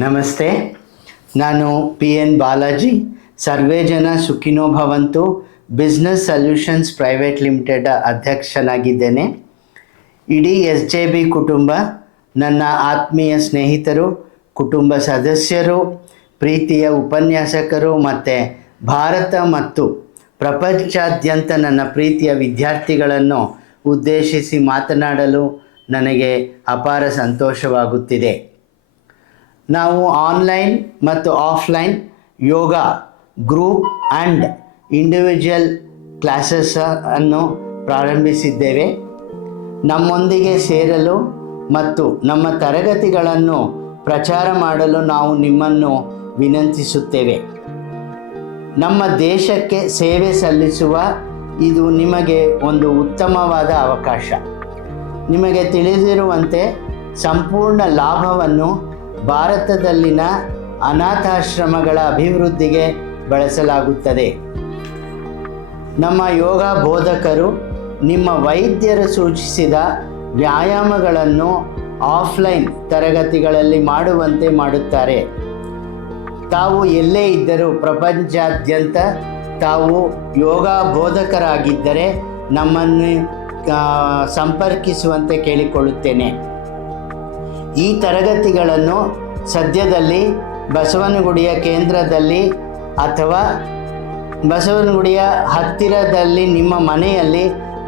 ನಮಸ್ತೆ. ನಾನು PN ಬಾಲಾಜಿ, ಸರ್ವೇ ಜನ ಸುಖಿನೋ ಭವಂತು ಬಿಸ್ನೆಸ್ ಸೊಲ್ಯೂಷನ್ಸ್ ಪ್ರೈವೇಟ್ ಲಿಮಿಟೆಡ್ ಅಧ್ಯಕ್ಷನಾಗಿದ್ದೇನೆ. ಇಡೀ SJB ಕುಟುಂಬ, ನನ್ನ ಆತ್ಮೀಯ ಸ್ನೇಹಿತರು, ಕುಟುಂಬ ಸದಸ್ಯರು, ಪ್ರೀತಿಯ ಉಪನ್ಯಾಸಕರು ಮತ್ತು ಭಾರತ ಮತ್ತು ಪ್ರಪಂಚಾದ್ಯಂತ ನನ್ನ ಪ್ರೀತಿಯ ವಿದ್ಯಾರ್ಥಿಗಳನ್ನು ಉದ್ದೇಶಿಸಿ ಮಾತನಾಡಲು ನನಗೆ ಅಪಾರ ಸಂತೋಷವಾಗುತ್ತಿದೆ. ನಾವು ಆನ್ಲೈನ್ ಮತ್ತು offline yoga group and individual classes ಅನ್ನು ಪ್ರಾರಂಭಿಸಿದ್ದೇವೆ. ನಮ್ಮೊಂದಿಗೆ ಸೇರಲು ಮತ್ತು ನಮ್ಮ ತರಗತಿಗಳನ್ನು ಪ್ರಚಾರ ಮಾಡಲು ನಾವು ನಿಮ್ಮನ್ನು ವಿನಂತಿಸುತ್ತೇವೆ. ನಮ್ಮ ದೇಶಕ್ಕೆ ಸೇವೆ ಸಲ್ಲಿಸುವ ಇದು ನಿಮಗೆ ಒಂದು ಉತ್ತಮವಾದ ಅವಕಾಶ. ನಿಮಗೆ ತಿಳಿದಿರುವಂತೆ ಸಂಪೂರ್ಣ ಲಾಭವನ್ನು ಭಾರತದಲ್ಲಿನ ಅನಾಥಾಶ್ರಮಗಳ ಅಭಿವೃದ್ಧಿಗೆ ಬಳಸಲಾಗುತ್ತದೆ. ನಮ್ಮ ಯೋಗ ಬೋಧಕರು ನಿಮ್ಮ ವೈದ್ಯರು ಸೂಚಿಸಿದ ವ್ಯಾಯಾಮಗಳನ್ನು ಆಫ್ಲೈನ್ ತರಗತಿಗಳಲ್ಲಿ ಮಾಡುವಂತೆ ಮಾಡುತ್ತಾರೆ. ತಾವು ಎಲ್ಲೇ ಇದ್ದರೂ ಪ್ರಪಂಚಾದ್ಯಂತ ತಾವು ಯೋಗ ಬೋಧಕರಾಗಿದ್ದರೆ ನಮ್ಮನ್ನು ಸಂಪರ್ಕಿಸುವಂತೆ ಕೇಳಿಕೊಳ್ಳುತ್ತೇನೆ. ಈ ತರಗತಿಗಳನ್ನು ಸದ್ಯದಲ್ಲಿ ಬಸವನಗುಡಿಯ ಕೇಂದ್ರದಲ್ಲಿ ಅಥವಾ ಬಸವನಗುಡಿಯ ಹತ್ತಿರದಲ್ಲಿ ನಿಮ್ಮ ಮನೆಯಲ್ಲಿ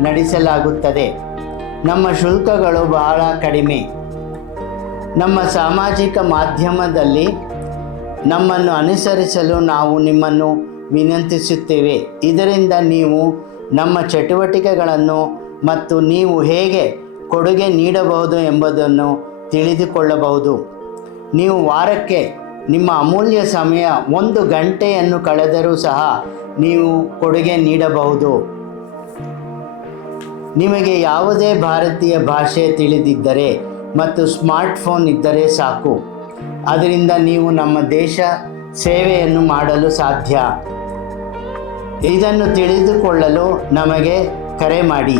ನಡೆಸಲಾಗುತ್ತದೆ. ನಮ್ಮ ಶುಲ್ಕಗಳು ಬಹಳ ಕಡಿಮೆ. ನಮ್ಮ ಸಾಮಾಜಿಕ ಮಾಧ್ಯಮದಲ್ಲಿ ನಮ್ಮನ್ನು ಅನುಸರಿಸಲು ನಾವು ನಿಮ್ಮನ್ನು ವಿನಂತಿಸುತ್ತೇವೆ. ಇದರಿಂದ ನೀವು ನಮ್ಮ ಚಟುವಟಿಕೆಗಳನ್ನು ಮತ್ತು ನೀವು ಹೇಗೆ ಕೊಡುಗೆ ನೀಡಬಹುದು ಎಂಬುದನ್ನು ತಿಳಿದುಕೊಳ್ಳಬಹುದು. ನೀವು ವಾರಕ್ಕೆ ನಿಮ್ಮ ಅಮೂಲ್ಯ ಸಮಯ 1 ಗಂಟೆಯನ್ನು ಕಳೆದರೂ ಸಹ ನೀವು ಕೊಡುಗೆ ನೀಡಬಹುದು. ನಿಮಗೆ ಯಾವುದೇ ಭಾರತೀಯ ಭಾಷೆ ತಿಳಿದಿದ್ದರೆ ಮತ್ತು ಸ್ಮಾರ್ಟ್ಫೋನ್ ಇದ್ದರೆ ಸಾಕು. ಅದರಿಂದ ನೀವು ನಮ್ಮ ದೇಶ ಸೇವೆಯನ್ನು ಮಾಡಲು ಸಾಧ್ಯ. ಇದನ್ನು ತಿಳಿದುಕೊಳ್ಳಲು ನಮಗೆ ಕರೆ ಮಾಡಿ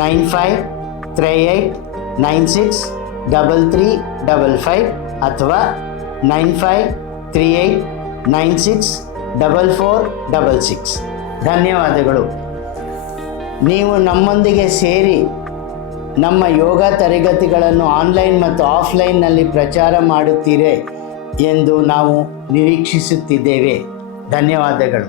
9538963355 ಅಥವಾ 9538964466. ಧನ್ಯವಾದಗಳು. ನೀವು ನಮ್ಮೊಂದಿಗೆ ಸೇರಿ ನಮ್ಮ ಯೋಗ ತರಗತಿಗಳನ್ನು ಆನ್ಲೈನ್ ಮತ್ತು ಆಫ್ಲೈನ್ನಲ್ಲಿ ಪ್ರಚಾರ ಮಾಡುತ್ತೀರಿ ಎಂದು ನಾವು ನಿರೀಕ್ಷಿಸುತ್ತಿದ್ದೇವೆ. ಧನ್ಯವಾದಗಳು.